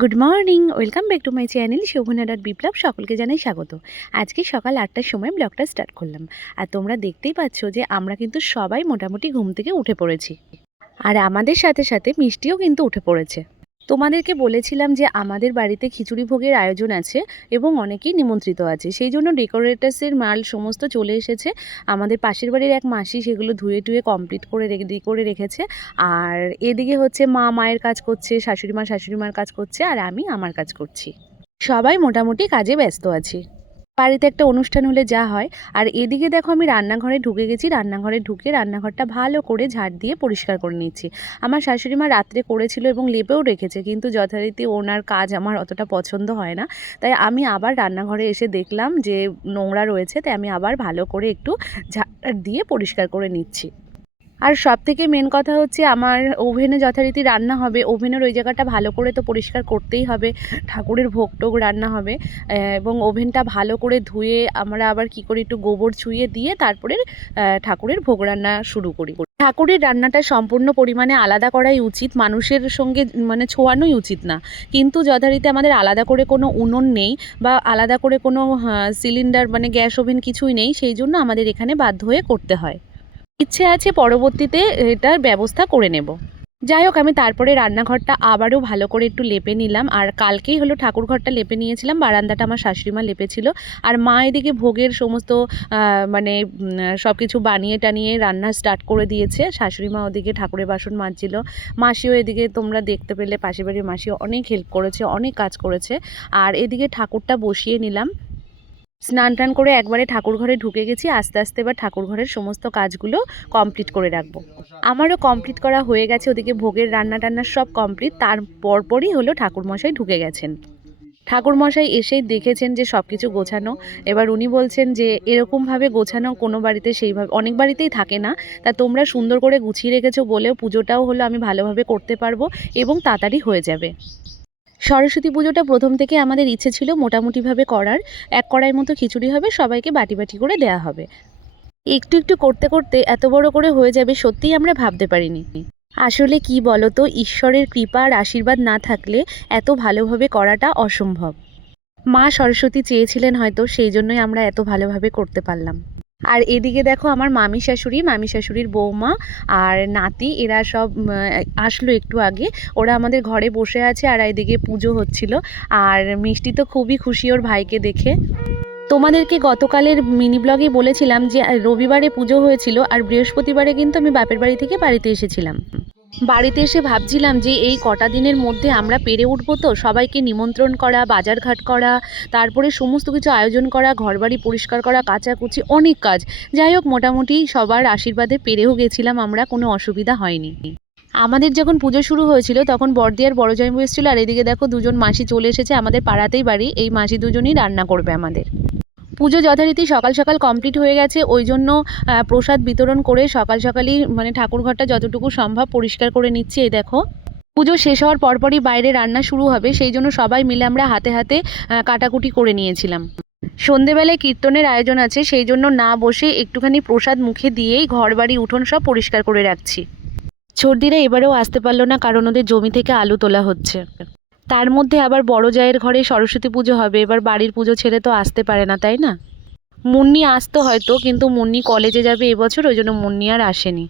Good morning welcome back to my channel Shobhana dot Biplab সকলকে জানাই স্বাগত। আজকে সকাল আটটার সময় ব্লগটা স্টার্ট করলাম। আর তোমরা দেখতেই পাচ্ছ যে আমরা কিন্তু সবাই মোটামুটি ঘুম থেকে উঠে পড়েছি। আর আমাদের সাথে সাথে মিষ্টিও কিন্তু উঠে পড়েছে। তোমাদেরকে বলেছিলাম যে আমাদের বাড়িতে খিচুড়ি ভোগের আয়োজন আছে এবং অনেকেই নিমন্ত্রিত আছে। সেই জন্য ডেকোরেটার্সের মাল সমস্ত চলে এসেছে। আমাদের পাশের বাড়ির এক মাসি সেগুলো ধুয়ে টুয়ে কমপ্লিট করে রেডি করে রেখেছে। আর এদিকে হচ্ছে মা মায়ের কাজ করছে, শাশুড়ি মা শাশুড়ি মার কাজ করছে, আর আমি আমার কাজ করছি। সবাই মোটামুটি কাজে ব্যস্ত আছি। বাড়িতে একটা অনুষ্ঠান হলে যা হয়। আর এদিকে দেখো আমি রান্নাঘরে ঢুকে গেছি। রান্নাঘরে ঢুকে রান্নাঘরটা ভালো করে ঝাড় দিয়ে পরিষ্কার করে নিচ্ছি। আমার শাশুড়ি মা রাত্রে করেছিল এবং লেপেও রেখেছে, কিন্তু যথারীতি ওনার কাজ আমার অতটা পছন্দ হয় না। তাই আমি আবার রান্নাঘরে এসে দেখলাম যে নোংরা রয়েছে, তাই আমি আবার ভালো করে একটু ঝাড় দিয়ে পরিষ্কার করে নিচ্ছি। আর সব থেকে মেন কথা হচ্ছে আমার ওভেনে যথারীতি রান্না হবে। ওভেনের ওই জায়গাটা ভালো করে তো পরিষ্কার করতেই হবে। ঠাকুরের ভোগ টোগ রান্না হবে। এবং ওভেনটা ভালো করে ধুয়ে আমরা আবার কি করি, একটু গোবর ছুঁয়ে দিয়ে তারপরে ঠাকুরের ভোগ রান্না শুরু করি। ঠাকুরের রান্নাটা সম্পূর্ণ পরিমাণে আলাদা করাই উচিত। মানুষের সঙ্গে মানে ছোঁয়ানোই উচিত না। কিন্তু যথারীতি আমাদের আলাদা করে কোনো উনুন নেই বা আলাদা করে কোনো সিলিন্ডার মানে গ্যাস ওভেন কিছুই নেই, সেই জন্য আমাদের এখানে বাধ্য হয়ে করতে হয়। ইচ্ছে আছে পরবর্তীতে এটার ব্যবস্থা করে নেব। যাই হোক, আমি তারপরে রান্নাঘরটা আবারও ভালো করে একটু লেপে নিলাম। আর কালকেই হলো ঠাকুর ঘরটা লেপে নিয়েছিলাম, বারান্দাটা আমার শাশুড়িমা লেপেছিল। আর মা এদিকে ভোগের সমস্ত মানে সব কিছু বানিয়ে টানিয়ে রান্না স্টার্ট করে দিয়েছে। শাশুড়ি মা ওদিকে ঠাকুরের বাসন মাজছিল। মাসিও এদিকে তোমরা দেখতে পেলে, পাশের বাড়ির মাসিও অনেক হেল্প করেছে, অনেক কাজ করেছে। আর এদিকে ঠাকুরটা বসিয়ে নিলাম। স্নান টান করে একবারে ঠাকুর ঘরে ঢুকে গেছি, আস্তে আস্তে এবার ঠাকুর ঘরের সমস্ত কাজগুলো কমপ্লিট করে রাখব। আমারও কমপ্লিট করা হয়ে গেছে, ওদিকে ভোগের রান্না টান্না সব কমপ্লিট তার পরপরই হলো ঠাকুরমশাই ঢুকে গেছেন। ঠাকুরমশাই এসেই দেখেছেন যে সব কিছু গোছানো, এবার উনি বলছেন যে এরকমভাবে গোছানো কোনো বাড়িতে সেইভাবে, অনেক বাড়িতেই থাকে না, তা তোমরা সুন্দর করে গুছিয়ে রেখেছো বলেও পুজোটাও হলো আমি ভালোভাবে করতে পারব এবং তাড়াতাড়ি হয়ে যাবে। সরস্বতী পুজোটা প্রথম থেকে আমাদের ইচ্ছে ছিল মোটামুটিভাবে করার। এক কড়াই মতো খিচুড়ি হবে, সবাইকে বাটি বাটি করে দেয়া হবে। একটু একটু করতে করতে এত বড় করে হয়ে যাবে সত্যিই আমরা ভাবতে পারিনি। আসলে কি বলো তো ঈশ্বরের কৃপা আর আশীর্বাদ না থাকলে এত ভালোভাবে করাটা অসম্ভব। মা সরস্বতী চেয়েছিলেন হয়তো, সেই জন্যই আমরা এত ভালোভাবে করতে পারলাম। আর এদিকে দেখো আমার মামি শাশুড়ি মামি শাশুড়ির বৌমা আর নাতি, এরা সব আসলো একটু আগে। ওরা আমাদের ঘরে বসে আছে আর এদিকে পুজো হচ্ছিল। আর মিষ্টি তো খুবই খুশি ওর ভাইকে দেখে। তোমাদেরকে গতকালের মিনি ব্লগে বলেছিলাম যে, রবিবারে পুজো হয়েছিল আর বৃহস্পতিবারে কিন্তু আমি বাপের বাড়ি থেকে বাড়িতে এসেছিলাম। বাড়িতে এসে ভাবছিলাম যে এই কটা দিনের মধ্যে আমরা পেরে উঠবো তো। সবাইকে নিমন্ত্রণ করা, বাজারঘাট করা, তারপরে সমস্ত কিছু আয়োজন করা, ঘরবাড়ি পরিষ্কার করা, কাচাকুচি, অনেক কাজ। যাই হোক, মোটামুটি সবার আশীর্বাদে পেরেও গেছিলাম আমরা, কোনো অসুবিধা হয়নি। আমাদের যখন পুজো শুরু হয়েছিল, তখন বড়দি আর বড় জামাইবু এসেছিল। আর এদিকে দেখো, দুজন মাসি চলে এসেছে আমাদের পাড়াতেই বাড়ি। এই মাসি দুজনই রান্না করবে আমাদের। পুজো যথারীতি সকাল সকাল কমপ্লিট হয়ে গেছে। ওই জন্য প্রসাদ বিতরণ করে সকাল সকালই মানে ঠাকুরঘরটা যতটুকু সম্ভব পরিষ্কার করে নিচ্ছি, এই দেখো। পুজো শেষ হওয়ার পরপরই বাইরে রান্না শুরু হবে, সেই জন্য সবাই মিলে আমরা হাতে হাতে কাটাকুটি করে নিয়েছিলাম। সন্ধেবেলায় কীর্তনের আয়োজন আছে, সেই জন্য না বসে একটুখানি প্রসাদ মুখে দিয়েই ঘর, বাড়ি, উঠোন সব পরিষ্কার করে রাখছি। সর্দিরা এবারেও আসতে পারল না, কারণ ওদের জমি থেকে আলু তোলা হচ্ছে। তার মধ্যে আবার বড় জায়ের ঘরে সরস্বতী পুজো হবে। এবার বাড়ির পুজো ছেড়ে তো আসতে পারে না, তাই না? মুন্নি আসতো হয়তো, কিন্তু মুন্নি কলেজে যাবে এবছর, ওই জন্য মুন্নি আর আসেনি।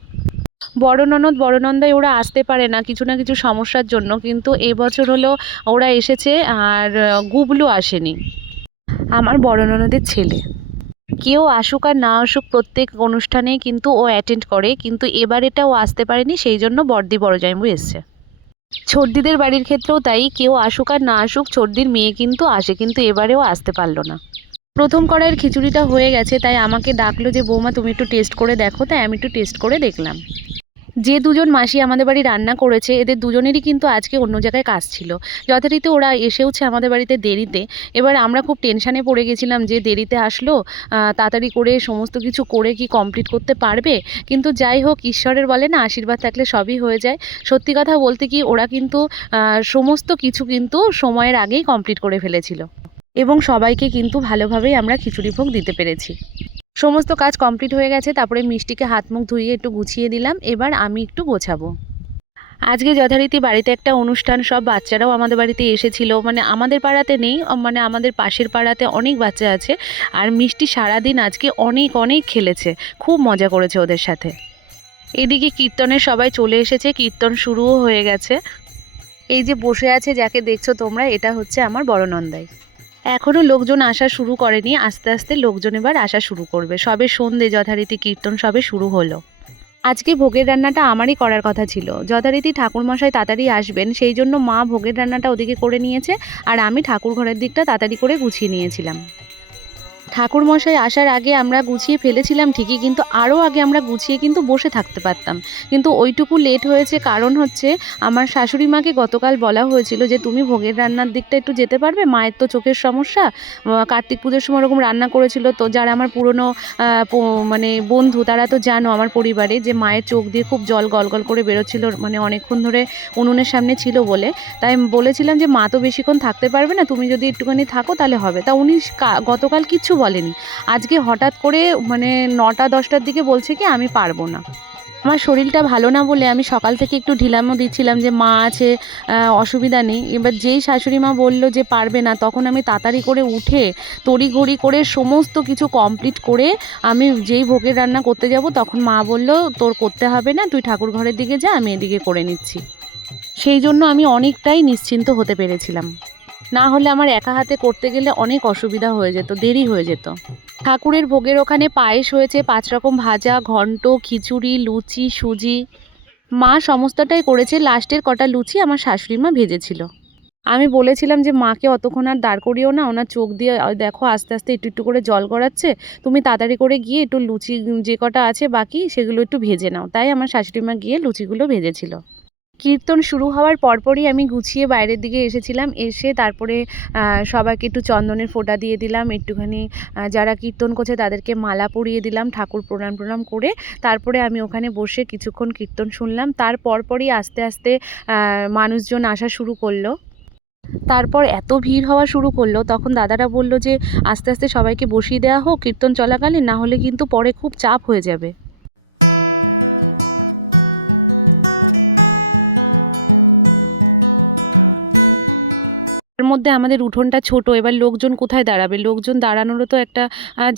বড় ননদ, বড় নন্দাই ওরা আসতে পারে না, কিছু না কিছু সমস্যার জন্য, কিন্তু এবছর হলো ওরা এসেছে আর গুবলু আসেনি। আমার বড় ননদের ছেলে। কেউ আসুক আর না আসুক প্রত্যেক অনুষ্ঠানে কিন্তু ও অ্যাটেন্ড করে, কিন্তু এবার এটা ও আসতে পারেনি, সেই জন্য বড়দি বড় জামাইবু এসছে। ছর্দিদের বাড়ির ক্ষেত্রেও তাই, কেউ আসুক আর না আসুক ছর্দির মেয়ে কিন্তু আসে, কিন্তু এবারেও আসতে পারল না। প্রথম কড়াইয়ের খিচুড়িটা হয়ে গেছে, তাই আমাকে ডাকলো যে, বৌমা, তুমি একটু টেস্ট করে দেখো। তাই আমি একটু টেস্ট করে দেখলাম। যে দুজন মাসি আমাদের বাড়ি রান্না করেছে, এদের দুজনেরই কিন্তু আজকে অন্য জায়গায় কাজ ছিল। যথারীতি ওরা এসেওছে আমাদের বাড়িতে দেরিতে। এবার আমরা খুব টেনশানে পড়ে গেছিলাম যে দেরিতে আসলো তাড়াতাড়ি করে সমস্ত কিছু করে কি কমপ্লিট করতে পারবে? কিন্তু যাই হোক, ঈশ্বরের বলে না, আশীর্বাদ থাকলে সবই হয়ে যায়। সত্যি কথা বলতে কি, ওরা কিন্তু সমস্ত কিছু কিন্তু সময়ের আগেই কমপ্লিট করে ফেলেছিল। এবং সবাইকে কিন্তু ভালোভাবেই আমরা খিচুড়ি ভোগ দিতে পেরেছি। সমস্ত কাজ কমপ্লিট হয়ে গেছে, তারপরে মিষ্টিকে হাত মুখ ধুইয়ে একটু গুছিয়ে দিলাম, এবার আমি একটু গোছাবো। আজকে যথারীতি বাড়িতে একটা অনুষ্ঠান, সব বাচ্চারাও আমাদের বাড়িতে এসেছিল মানে আমাদের পাড়াতে নেই মানে আমাদের পাশের পাড়াতে অনেক বাচ্চা আছে, আর মিষ্টি সারাদিন আজকে অনেক অনেক খেলেছে, খুব মজা করেছে ওদের সাথে। এদিকে কীর্তনের সবাই চলে এসেছে, কীর্তন শুরুও হয়ে গেছে। এই যে বসে আছে, যাকে দেখছ তোমরা, এটা হচ্ছে আমার বড় নন্দাই এখনও লোকজন আসা শুরু করেনি, আস্তে আস্তে লোকজন এবার আসা শুরু করবে। সবে সন্ধে, যথারীতি কীর্তন সবে শুরু হলো। আজকে ভোগের রান্নাটা আমারই করার কথা ছিল। যথারীতি ঠাকুরমশাই তাড়াতাড়ি আসবেন, সেই জন্য মা ভোগের রান্নাটা ওদিকে করে নিয়েছে আর আমি ঠাকুর ঘরের দিকটা তাড়াতাড়ি করে গুছিয়ে নিয়েছিলাম। ঠাকুরমশাই আসার আগে আমরা গুছিয়ে ফেলেছিলাম ঠিকই, কিন্তু আরও আগে আমরা গুছিয়ে কিন্তু বসে থাকতে পারতাম। কিন্তু ওইটুকু লেট হয়েছে, কারণ হচ্ছে আমার শাশুড়ি মাকে গতকাল বলা হয়েছিল যে, তুমি ভোগের রান্নার দিকটা একটু যেতে পারবে? মায়ের তো চোখের সমস্যা। কার্তিক পুজোর সময় ওরকম রান্না করেছিল তো যারা আমার পুরনো মানে বন্ধু তারা তো জানো আমার পরিবারে যে, মায়ের চোখ দিয়ে খুব জল গলগল করে বেরোচ্ছিল মানে অনেকক্ষণ ধরে উনুনের সামনে ছিল বলে। তাই বলেছিলাম যে, মা তো বেশিক্ষণ থাকতে পারবে না, তুমি যদি একটুখানি থাকো তাহলে হবে। তা উনি গতকাল কিচ্ছু বলেনি। আজকে হঠাৎ করে মানে নটা, দশটার দিকে বলছে কি, আমি পারব না। আমার শরীরটা ভালো না বলে আমি সকাল থেকে একটু ঢিলামও দিচ্ছিলাম যে মা আছে অসুবিধা নেই। এবার যেই শাশুড়ি মা বলল যে পারবে না, তখন আমি তাড়াতাড়ি করে উঠে তড়িঘড়ি করে সমস্ত কিছু কমপ্লিট করে আমি যেই ভোগের রান্না করতে যাব, তখন মা বলল, তোর করতে হবে না, তুই ঠাকুর ঘরের দিকে যা, আমি এদিকে করে নিচ্ছি। সেই জন্য আমি অনেকটাই নিশ্চিন্ত হতে পেরেছিলাম। না হলে আমার একা হাতে করতে গেলে অনেক অসুবিধা হয়ে যেত, দেরি হয়ে যেত। ঠাকুরের ভোগের ওখানে পায়েস হয়েছে, পাঁচ রকম ভাজা, ঘন্ট, খিচুড়ি, লুচি, সুজি। মা সমস্তটাই করেছে, লাস্টের কটা লুচি আমার শাশুড়ি মা ভেজেছিল। আমি বলেছিলাম যে, মাকে অতক্ষণ আর দাঁড় করিও না, ওনার চোখ দিয়ে দেখো আস্তে আস্তে একটু একটু করে জল গড়াচ্ছে, তুমি তাড়াতাড়ি করে গিয়ে একটু লুচি, যে কটা আছে বাকি, সেগুলো একটু ভেজে নাও। তাই আমার শাশুড়ি মা গিয়ে লুচিগুলো ভেজেছিল। কীর্তন শুরু হওয়ার পরপরই আমি গুছিয়ে বাইরের দিকে এসেছিলাম। এসে তারপরে সবাইকে একটু চন্দনের ফোঁটা দিয়ে দিলাম, একটুখানি যারা কীর্তন করছে তাদেরকে মালা পরিয়ে দিলাম, ঠাকুর প্রণাম প্রণাম করে। তারপরে আমি ওখানে বসে কিছুক্ষণ কীর্তন শুনলাম। তার পরপরই আস্তে আস্তে মানুষজন আসা শুরু করল। তারপর এত ভিড় হওয়া শুরু করল, তখন দাদারা বলল যে, আস্তে আস্তে সবাইকে বসিয়ে দেওয়া হোক, কীর্তন চলাকালীন, না হলে কিন্তু পরে খুব চাপ হয়ে যাবে। মধ্যে আমাদের উঠোনটা ছোট এবার লোকজন কোথায় দাঁড়াবে? লোকজন দাঁড়ানোরও তো একটা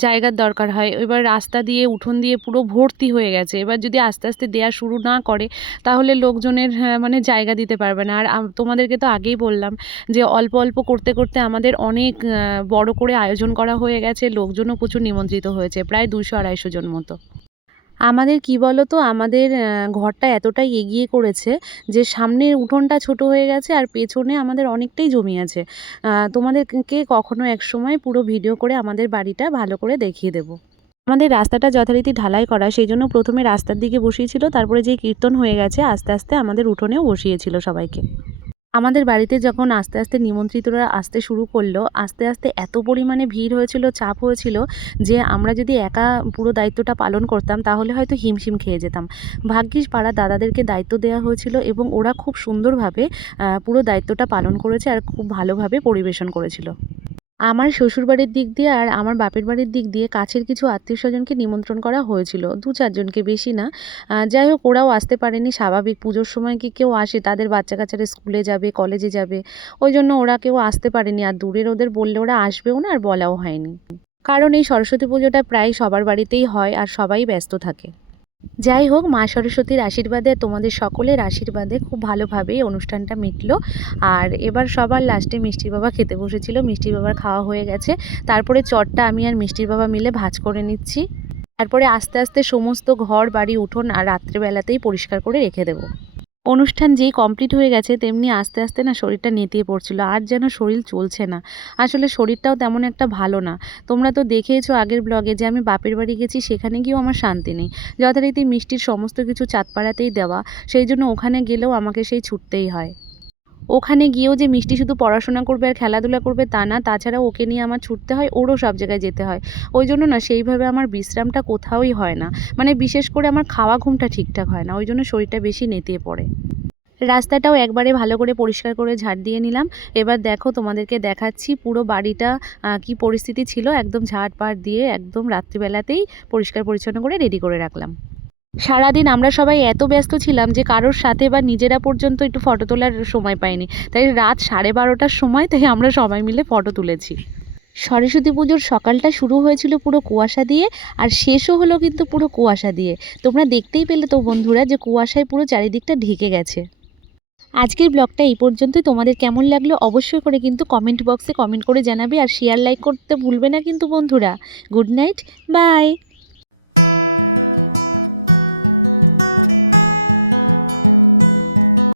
জায়গার দরকার হয়। এবার রাস্তা দিয়ে উঠোন দিয়ে পুরো ভর্তি হয়ে গেছে। এবার যদি আস্তে আস্তে দেয়া শুরু না করে তাহলে লোকজনের হ্যাঁ, মানে জায়গা দিতে পারবে না। আর তোমাদেরকে তো আগেই বললাম যে অল্প অল্প করতে করতে আমাদের অনেক বড় করে আয়োজন করা হয়ে গেছে। লোকজনও প্রচুর নিমন্ত্রিত হয়েছে প্রায় দুশো আড়াইশো জন মতো। আমাদের কি বলো তো আমাদের ঘরটা এতটাই এগিয়ে করেছে যে সামনের উঠোনটা ছোট হয়ে গেছে আর পেছনে আমাদের অনেকটাই জমি আছে। তোমাদেরকে কখনো এক সময় পুরো ভিডিও করে আমাদের বাড়িটা ভালো করে দেখিয়ে দেবো। আমাদের রাস্তাটা যথারীতি ঢালাই করা, সেই জন্য প্রথমে রাস্তার দিকে বসিয়েছিল, তারপরে যে কীর্তন হয়ে গেছে, আস্তে আস্তে আমাদের উঠোনেও বসিয়েছিল সবাইকে। আমাদের বাড়িতে যখন আস্তে আস্তে নিমন্ত্রিতরা আসতে শুরু করল, আস্তে আস্তে এত পরিমাণে ভিড় হয়েছিল, চাপ হয়েছিল যে আমরা যদি একা পুরো দায়িত্বটা পালন করতাম তাহলে হয়তো হিমশিম খেয়ে যেতাম। ভাগ্যিস পাড়া দাদাদেরকে দায়িত্ব দেওয়া হয়েছিল এবং ওরা খুব সুন্দরভাবে পুরো দায়িত্বটা পালন করেছে আর খুব ভালোভাবে পরিবেশন করেছিল। আমার শ্বশুরবাড়ির দিক দিয়ে আর আমার বাপের বাড়ির দিক দিয়ে কাছের কিছু আত্মীয় স্বজনকে নিমন্ত্রণ করা হয়েছিল। দু চারজনকে বেশি না। যাই হোক, ওরাও আসতে পারেনি। স্বাভাবিক পুজোর সময় কি কেউ আসে, তাদের বাচ্চা কাচ্চারা স্কুলে যাবে, কলেজে যাবে। ওই জন্য ওরা কেউ আসতে পারেনি। আর দূরের ওদের বললে ওরা আসবেও না, আর বলাও হয়নি। কারণ এই সরস্বতী পুজোটা প্রায় সবার বাড়িতেই হয়, আর সবাই ব্যস্ত থাকে। যাই হোক, মা সরস্বতীর আশীর্বাদে, তোমাদের সকলের আশীর্বাদে খুব ভালোভাবেই অনুষ্ঠানটা মিটলো। আর এবার সবার লাস্টে মিষ্টির বাবা খেতে বসেছিল। মিষ্টির বাবার খাওয়া হয়ে গেছে। তারপরে চটটা আমি আর মিষ্টির বাবা মিলে ভাজ করে নিচ্ছি। তারপরে আস্তে আস্তে সমস্ত ঘর, বাড়ি, উঠোন আর রাত্রেবেলাতেই পরিষ্কার করে রেখে দেবো। অনুষ্ঠান যেই কমপ্লিট হয়ে গেছে, তেমনি আস্তে আস্তে না শরীরটা নেতিয়ে পড়ছিল। আর যেন শরীর চলছে না। আসলে শরীরটাও তেমন একটা ভালো না। তোমরা তো দেখেইছো আগের ব্লগে যে আমি বাপের বাড়ি গেছি, সেখানে গিয়েও আমার শান্তি নেই। যথারীতি মিষ্টির সমস্ত কিছু চাঁদপাড়াতেই দেওয়া। সেই জন্য ওখানে গেলেও আমাকে সেই ছুটতেই হয়। ওখানে গিয়েও যে মিষ্টি শুধু পড়াশোনা করবে আর খেলাধুলা করবে তা না তাছাড়া ওকে নিয়ে আমার ছুটতে হয়, ওরও সব জায়গায় যেতে হয়। ওই জন্য না সেইভাবে আমার বিশ্রামটা কোথাওই হয় না। মানে বিশেষ করে আমার খাওয়া ঘুমটা ঠিকঠাক হয় না, ওই জন্য শরীরটা বেশি নেতিয়ে পড়ে। রাস্তাটাও একবারে ভালো করে পরিষ্কার করে ঝাড় দিয়ে নিলাম। এবার দেখো তোমাদেরকে দেখাচ্ছি পুরো বাড়িটা কি পরিস্থিতি ছিল। একদম ঝাড় পাড় দিয়ে একদম রাত্রিবেলাতেই পরিষ্কার পরিচ্ছন্ন করে রেডি করে রাখলাম। সারাদিন আমরা সবাই এত ব্যস্ত ছিলাম যে কারোর সাথে বা নিজেরা পর্যন্ত একটু ফটো তোলার সময় পাইনি। তাই রাত সাড়ে বারোটার সময় তাই আমরা সবাই মিলে ফটো তুলেছি। সরস্বতী পুজোর সকালটা শুরু হয়েছিল পুরো কুয়াশা দিয়ে আর শেষও হলো কিন্তু পুরো কুয়াশা দিয়ে। তোমরা দেখতেই পেলে তো বন্ধুরা যে কুয়াশায় পুরো চারিদিকটা ঢেকে গেছে। আজকের ব্লগটা এই পর্যন্তই। তোমাদের কেমন লাগল অবশ্যই করে কিন্তু কমেন্ট বক্সে কমেন্ট করে জানাবে আর শেয়ার লাইক করতে ভুলবে না কিন্তু বন্ধুরা। Good night bye